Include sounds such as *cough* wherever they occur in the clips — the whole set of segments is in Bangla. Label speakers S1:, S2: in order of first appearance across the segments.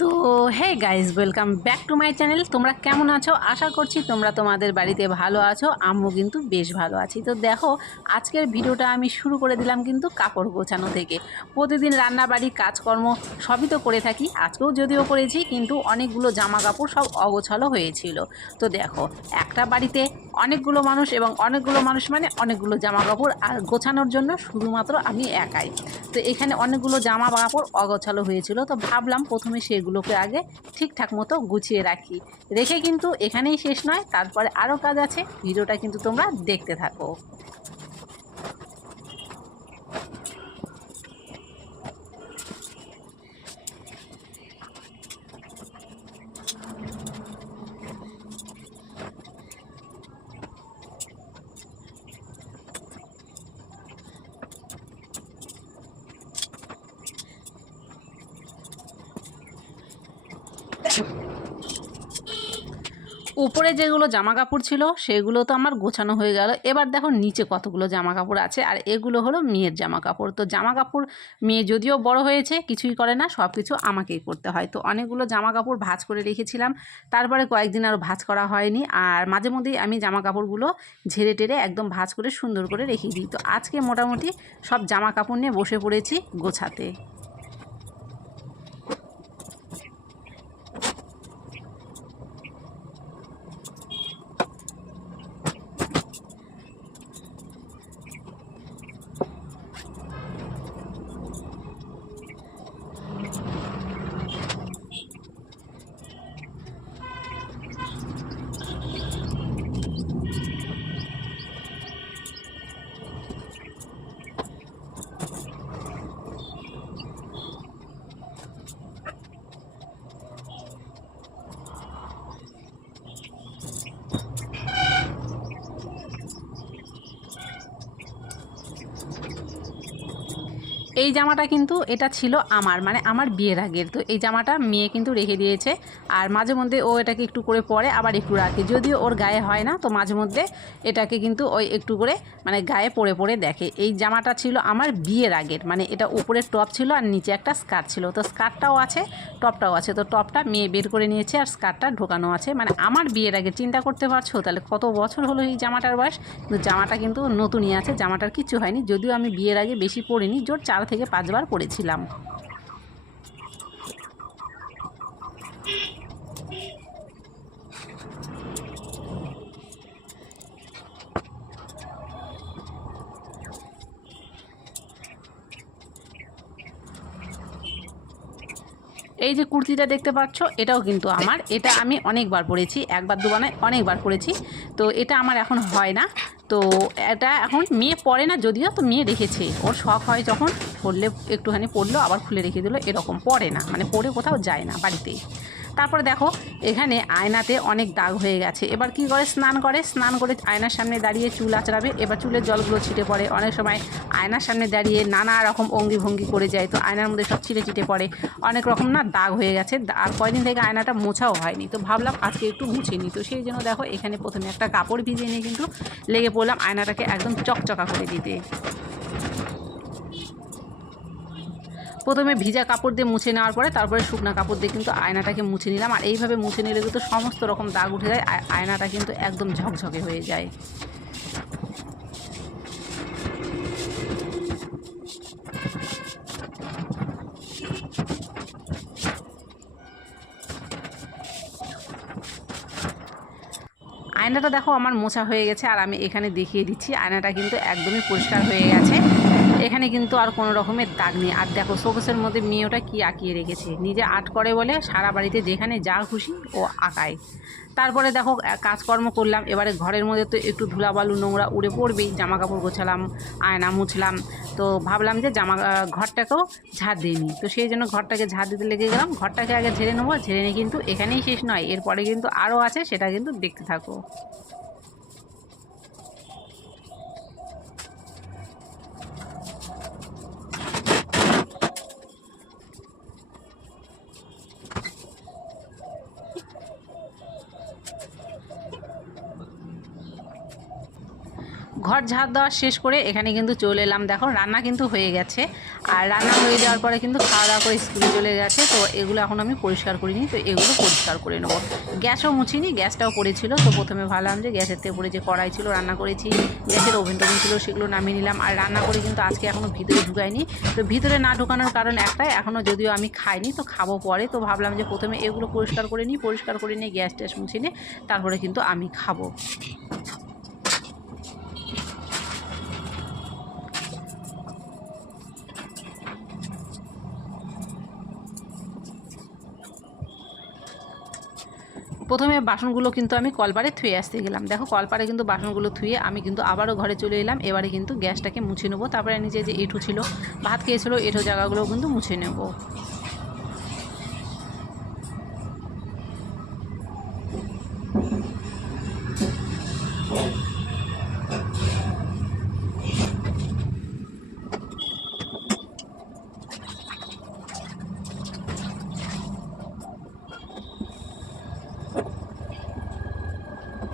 S1: তো hey guys welcome back to my channel তোমরা কেমন আছো? আশা করছি তোমরা তোমাদের বাড়িতে ভালো আছো। আম্মু কিন্তু বেশ ভালো আছি। তো দেখো, আজকের ভিডিওটা আমি শুরু করে দিলাম কিন্তু কাপড় গোছানো থেকে। প্রতিদিন রান্না বাড়ি কাজকর্ম সবই তো করে থাকি। আজকেও যদিও করেছি, কিন্তু অনেকগুলো জামা কাপড় সব অগোছালো হয়েছিল। তো দেখো, একটা বাড়িতে অনেকগুলো মানুষ এবং অনেকগুলো মানুষ মানে অনেকগুলো জামা কাপড় আর গোছানোর জন্য শুধুমাত্র আমি একাই। তো এখানে অনেকগুলো জামা কাপড় অগোছালো হয়েছিল। তো ভাবলাম প্রথমে সেগুলোকে আগে ঠিকঠাক মতো গুছিয়ে রাখি। রেখে কিন্তু এখানেই শেষ নয়, তারপরে আরও কাজ আছে, ভিডিওটা কিন্তু তোমরা দেখতে থাকো। উপরে যেগুলো জামা কাপড় ছিল, সেগুলো তো আমার গোছানো হয়ে গেল। এবার দেখো নিচে কতগুলো জামা কাপড় আছে, আর এগুলো হলো মেয়ের জামা কাপড় তো জামা কাপড় মেয়ে যদিও বড় হয়েছে, কিছুই করে না সব কিছু আমাকেই করতে হয়। তো অনেকগুলো জামা কাপড় ভাঁজ করে রেখেছিলাম, তারপরে কয়েকদিন আরও ভাঁজ করা হয়নি। আর মাঝে মধ্যেই আমি জামা কাপড়গুলো ঝেড়ে টেরে একদম ভাঁজ করে সুন্দর করে রেখে দিই। তো আজকে মোটামুটি সব জামা কাপড় নিয়ে বসে পড়েছি গোছাতে। এই জামাটা কিন্তু এটা ছিল আমার মানে আমার বিয়ের আগের। তো এই জামাটা মেয়ে কিন্তু রেখে দিয়েছে। আর মাঝে মধ্যে ও এটাকে একটু করে পরে আবার একটু রাখে। যদিও ওর গায়ে হয় না, তো মাঝে মধ্যে এটাকে কিন্তু ওই একটু করে মানে গায়ে পরে পরে দেখে। এই জামাটা ছিল আমার বিয়ের আগের মানে এটা উপরে টপ ছিল আর নিচে একটা স্কার্ট ছিল। তো স্কার্টটাও আছে, টপটাও আছে। তো টপটা মেয়ে বের করে নিয়েছে আর স্কার্টটা ঢোকানো আছে। মানে আমার বিয়ের আগে, চিন্তা করতে পারছ? তাহলে কত বছর হলো এই জামাটার বয়স? কিন্তু জামাটা কিন্তু নতুনই আছে, জামাটার কিছু হয়নি। যদিও আমি বিয়ের আগে বেশি পরিনি, জোর চার থেকে পাঁচবার পরেছিলাম এই যে কুর্তিটা দেখতে পাচ্ছ, এটাও কিন্তু আমার। এটা আমি অনেকবার পরেছি একবার দুবার নয় অনেকবার পরেছি তো এটা আমার এখন হয় না। তো এটা এখন মেয়ে পরে না, যদিও তো মেয়ে রেখেছে ওর শখ হয় যখন পড়লে, একটুখানি পড়ল, আবার খুলে রেখে দিল, এরকম পড়ে না মানে পরে কোথাও যায় না বাড়িতেই। তারপরে দেখো, এখানে আয়নাতে অনেক দাগ হয়ে গেছে। এবার কি করে? স্নান করে স্নান করে আয়নার সামনে দাঁড়িয়ে চুল আচড়াবে। এবার চুলের জলগুলো ছিটে পড়ে। অনেক সময় আয়নার সামনে দাঁড়িয়ে নানা রকম অঙ্গি ভঙ্গি করে যায়, তো আয়নার মধ্যে সব ছিটে ছিটে পড়ে। অনেক রকম না দাগ হয়ে গেছে। আর কয়দিন থেকে আয়নাটা মোছাও হয়নি। তো ভাবলাম আজকে একটু মুছে নিই তো সেই জন্য দেখো, এখানে প্রথমে একটা কাপড় ভিজিয়ে নিয়ে কিন্তু লেগে পড়লাম আয়নাটাকে একদম চকচকা করে দিতে। প্রথমে ভিজা কাপড় দিয়ে মুছে নেওয়ার পরে তারপরে শুকনা কাপড় দিয়ে কিন্তু আয়নাটাকে মুছে নিলাম। আর এইভাবে মুছে নিলে কিন্তু সমস্ত রকম দাগ উঠে যায়, আয়- আয়নাটা কিন্তু একদম ঝকঝকে হয়ে যায়। আয়নাটা দেখো আমার মোছা হয়ে গেছে, আর আমি এখানে দেখিয়ে দিচ্ছি, আয়নাটা কিন্তু একদমই পরিষ্কার হয়ে গেছে। *laughs* এখানে কিন্তু আর কোনো রকমের দাগ নেই। আর দেখো, শোকেসের মধ্যে মেয়ে ওটা কী আঁকিয়ে রেখেছে? নিজে আর্ট করে বলে সারা বাড়িতে যেখানে যা খুশি ও আঁকায়। তারপরে দেখো কাজকর্ম করলাম। এবারে ঘরের মধ্যে তো একটু ধুলাবালু, নোংরা উড়ে পড়বেই। জামা কাপড় গোছালাম, আয়না মুছলাম। তো ভাবলাম যে জামা ঘরটাকেও ঝাড় দিয়ে তো সেই জন্য ঘরটাকে ঝাড় দিতে লেগে গেলাম। ঘরটাকে আগে ঝেড়ে নেব। ঝেড়ে নিয়ে কিন্তু এখানেই শেষ নয়। এরপরে কিন্তু আরও আছে, সেটা কিন্তু দেখতে থাকো। ঘর ঝাড় দেওয়া শেষ করে এখানে কিন্তু চলে এলাম। দেখো, রান্না কিন্তু হয়ে গেছে। আর রান্না হয়ে যাওয়ার পরে কিন্তু খাওয়া দাওয়া করে স্কুলে চলে গেছে। তো এগুলো এখন আমি পরিষ্কার করিনি, তো এগুলো পরিষ্কার করে নেব। গ্যাসও মুছিনি, গ্যাসটাও পড়েছিল। তো প্রথমে ভাবলাম যে গ্যাসের থেকে পরে যে কড়াই ছিল, রান্না করেছি। গ্যাসের ওভেন টোভেন ছিল, সেগুলো নামিয়ে নিলাম। আর রান্না করে কিন্তু আজকে এখনও ভিতরে ঢুকাইনি। তো ভিতরে না ঢুকানোর কারণ একটাই এখনও যদিও আমি খাইনি, তো খাব পরে। তো ভাবলাম যে প্রথমে এগুলো পরিষ্কার করে নিই, পরিষ্কার করে নিয়ে গ্যাস ট্যাস মুছে নিয়ে তারপরে কিন্তু আমি খাব। প্রথমে বাসনগুলো কিন্তু আমি কলপারে থুয়ে আসতে গেলাম। দেখো, কলপারে কিন্তু বাসনগুলো থুয়ে আমি কিন্তু আবারও ঘরে চলে এলাম। এবারে কিন্তু গ্যাসটাকে মুছে নেব। তারপরে নিজে যে এঁঠো ছিল, ভাত খেয়েছিলো এঁঠো জায়গাগুলো কিন্তু মুছে নেব।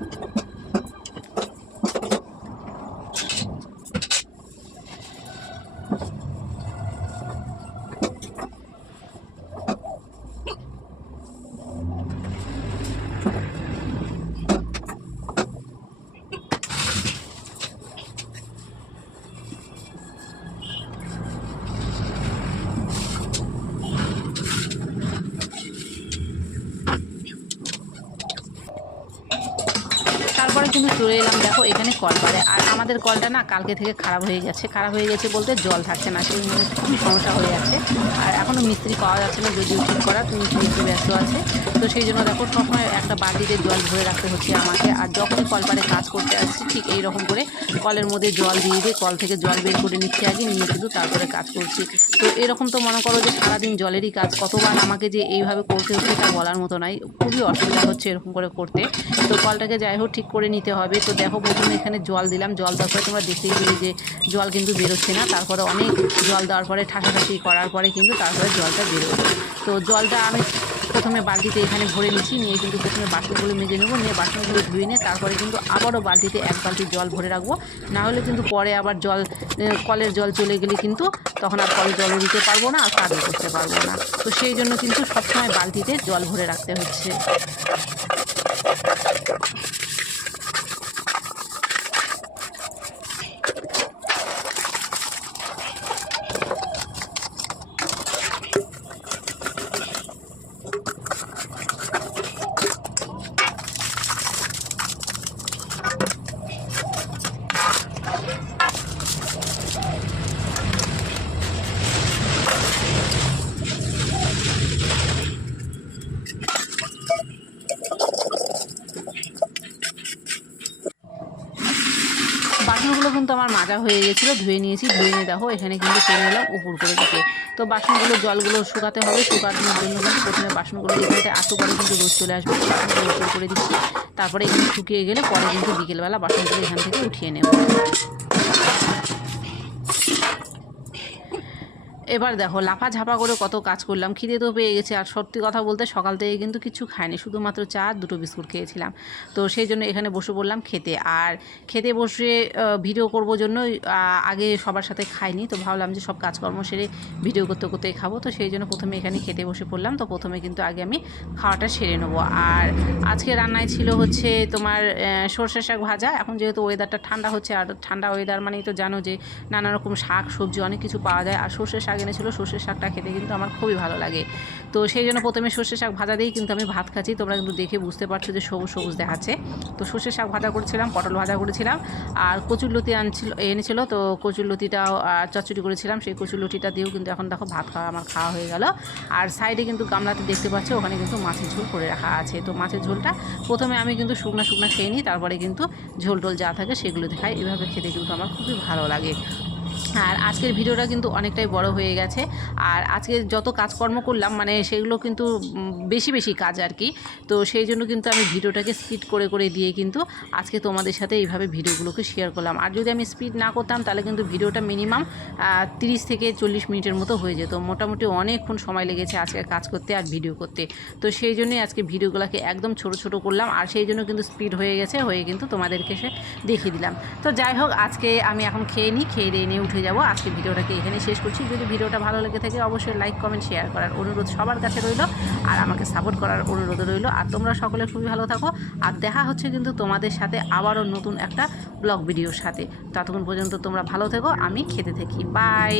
S1: Thank you. কিন্তু চলে এলাম দেখো কল পারে আর আমাদের কলটা না কালকে থেকে খারাপ হয়ে গেছে, খারাপ হয়ে গেছে বলতে জল থাকছে না, সেই জন্য খুবই সমস্যা হয়ে যাচ্ছে আর এখনও মিস্ত্রি পাওয়া যাচ্ছে না, যদিও ঠিক করা তুমি মিস্ত্রি ব্যস্ত আছে। তো সেই জন্য দেখো, সবসময় একটা বালতিতে জল ভরে রাখতে হচ্ছে আমাকে, আর যখনই কলপারে কাজ করতে আসছি, ঠিক এই রকম করে কলের মধ্যে জল দিয়ে দিয়ে কল থেকে জল বের করে নিচ্ছি আগে, নিয়ে কিন্তু তারপরে কাজ করছি। তো এরকম তো মনে করো যে সারাদিন জলেরই কাজ, কতবার আমাকে যে এইভাবে করতে হচ্ছে তা বলার মতো নাই, খুবই অসুবিধা হচ্ছে এরকম করে করতে। তো কলটাকে যাই হোক ঠিক করে নিতে হবে। তো দেখো প্রথমে এখানে জল দিলাম। জল দেওয়ার পরে তোমরা দেখতেই পেলে যে জল কিন্তু বেরোচ্ছে না। তারপরে অনেক জল দেওয়ার পরে ঠাসাঠাসি করার পরে কিন্তু তারপরে জলটা বেরোবে তো জলটা আমি প্রথমে বালতিতে এখানে ভরে নিচ্ছি। নিয়ে কিন্তু প্রথমে বাসনগুলো মেজে নেব। নিয়ে বাসনগুলো ধুয়ে নিয়ে তারপরে কিন্তু আবারও বালতিতে এক বালতি জল ভরে রাখব। না হলে কিন্তু পরে আবার জল কলের জল চলে গেলে কিন্তু তখন আর কলে জলও দিতে পারব না, আর কাজও করতে পারব না। তো সেই জন্য কিন্তু সবসময় বালতিতে জল ভরে রাখতে হচ্ছে বাসনগুলো কিন্তু আমার মাজা হয়ে গেছিল, ধুয়ে নিয়েছি, ধুয়ে নিয়ে দেখো, এখানে কিন্তু চলে নিলাম উপর করে দিতে তো বাসনগুলো, জলগুলো শুকাতে হবে, শুকানোর জন্য কিন্তু প্রথমে বাসনগুলো এখানে আটু করে কিন্তু রোদ চলে আসবে উপর করে দিচ্ছি। তারপরে এখানে শুকিয়ে গেলে পরে কিন্তু বিকেলবেলা বাসনগুলো এখান থেকে উঠিয়ে নেব। এবার দেখো লাফা ঝাপা করে কত কাজ করলাম, খিদে তো পেয়ে গেছে। আর সত্যি কথা বলতে সকাল থেকে কিন্তু কিছু খাইনি, শুধুমাত্র চা দুটো বিস্কুট খেয়েছিলাম। তো সেই জন্য এখানে বসে পড়লাম খেতে। আর খেতে বসে ভিডিও করব জন্য আগে সবার সাথে খাইনি, তো ভাবলাম যে সব কাজকর্ম সেরে ভিডিও করতে করতেই খাব। তো সেই জন্য প্রথমে এখানে খেতে বসে পড়লাম। তো প্রথমে কিন্তু আগে আমি খাওয়াটা সেরে নেব। আর আজকে রান্নায় ছিল হচ্ছে তোমার সর্ষে শাক ভাজা। এখন যেহেতু ওয়েদারটা ঠান্ডা হচ্ছে, আর ঠান্ডা ওয়েদার মানেই তো জানো যে নানা রকম শাক, সবজি অনেক কিছু পাওয়া যায়। আর সর্ষে শাক এনেছিল সর্ষের শাকটা খেতে কিন্তু আমার খুবই ভালো লাগে। তো সেই জন্য প্রথমে সর্ষে শাক ভাজা দিয়েই কিন্তু আমি ভাত খাচ্ছি। তোমরা কিন্তু দেখে বুঝতে পারছ যে সবুজ সবুজ দেখাচ্ছে। তো সর্ষের শাক ভাজা করেছিলাম, পটল ভাজা করেছিলাম, আর কচুর লতি আনছিল এনেছিল। তো কচুর লতিটাও চচ্চড়ি করেছিলাম। সেই কচুর লতিটা দিয়েও কিন্তু এখন দেখো ভাত খাওয়া আমার খাওয়া হয়ে গেল। আর সাইডে কিন্তু গামলাতে দেখতে পাচ্ছ, ওখানে কিন্তু মাছের ঝোল করে রাখা আছে। তো মাছের ঝোলটা প্রথমে আমি কিন্তু শুকনা শুকনা খেয়ে নিই, তারপরে কিন্তু ঝোল টোল যা থাকে সেগুলো দেখাই। এভাবে খেতে কিন্তু আমার খুবই ভালো লাগে। আর আজকের ভিডিওটা কিন্তু অনেকটাই বড় হয়ে গেছে। আর আজকে যত কাজকর্ম করলাম মানে সেগুলো কিন্তু বেশি বেশি কাজ আর কি। তো সেই জন্য কিন্তু আমি ভিডিওটাকে স্পিড করে করে দিয়ে কিন্তু আজকে তোমাদের সাথে এইভাবে ভিডিওগুলোকে শেয়ার করলাম। আর যদি আমি স্পিড না করতাম, তাহলে কিন্তু ভিডিওটা মিনিমাম তিরিশ থেকে চল্লিশ মিনিটের মতো হয়ে যেত। মোটামুটি অনেকক্ষণ সময় লেগেছে আজকে কাজ করতে আর ভিডিও করতে। তো সেই জন্যই আজকে ভিডিওগুলোকে একদম ছোট ছোট করলাম। আর সেই জন্য কিন্তু স্পিড হয়ে গেছে, হয়ে কিন্তু তোমাদেরকে সে দেখিয়ে দিলাম। তো যাই হোক, আজকে আমি এখন খেয়ে নিই, খেয়ে দিয়ে নিয়ে উঠে যাব। আজকে ভিডিওটাকে এখানে শেষ করছি। যদি ভিডিওটা ভালো লেগে থাকে, অবশ্যই লাইক কমেন্ট শেয়ার করার অনুরোধ সবার কাছে রইল। আর আমাকে সাপোর্ট করার অনুরোধ রইল। আর তোমরা সকলে খুবই ভালো থাকো। আর দেখা হচ্ছে কিন্তু তোমাদের সাথে আবারও নতুন একটা ব্লগ ভিডিওর সাথে। ততক্ষণ পর্যন্ত তোমরা ভালো থেকো। আমি খেতে থাকি। বাই